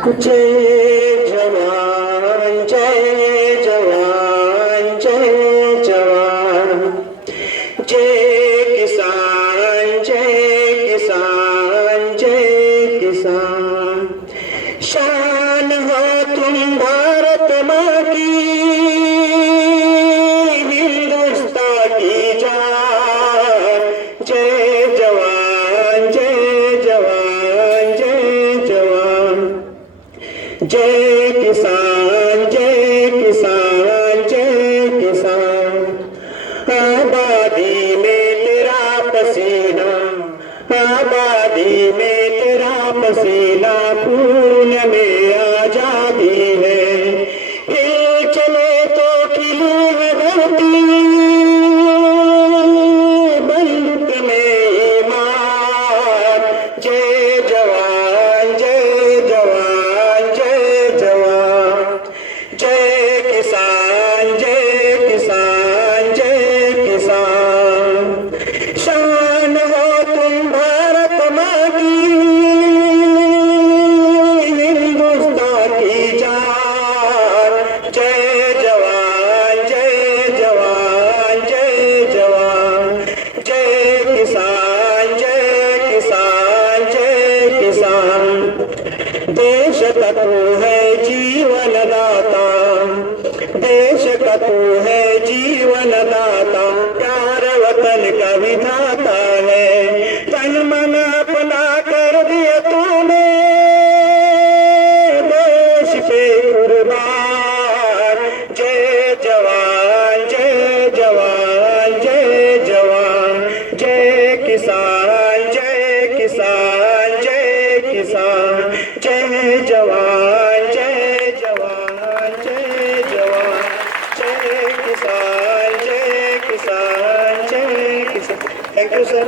जय जवान जय जवान जय जवान जय किसान जय किसान जय किसान। शान हो तुम भारत माँ की, हिंदुस्तान की जान। जय जवान जय जवान जय जवान जय किसान जय किसान जय किसान। आबादी में तेरा पसीना, आबादी में तेरा पसीना, खून में आजादी है। हिल चले तो खिली है धरती, बंदूक में ईमान। जय जवान जय जवान जय जवान जय किसान जय किसान जय किसान। शान हो तुम भारत माँ की, हिंदुस्तान की जान। जय जवान जय जवान जय जवान जय किसान जय किसान जय किसान। देश का तू है जीवन दाता, देश का तू है जीवन दाता, प्यार वतन का विधाता है। तन मन अपना कर दिया तूने, देश पे कुर्बान। जय जवान जय जवान जय जवान जय किसान जय किसान जय किसान। जय जवान जय जवान जय जवान जय किसान जय किसान जय किसान। Thank you sir.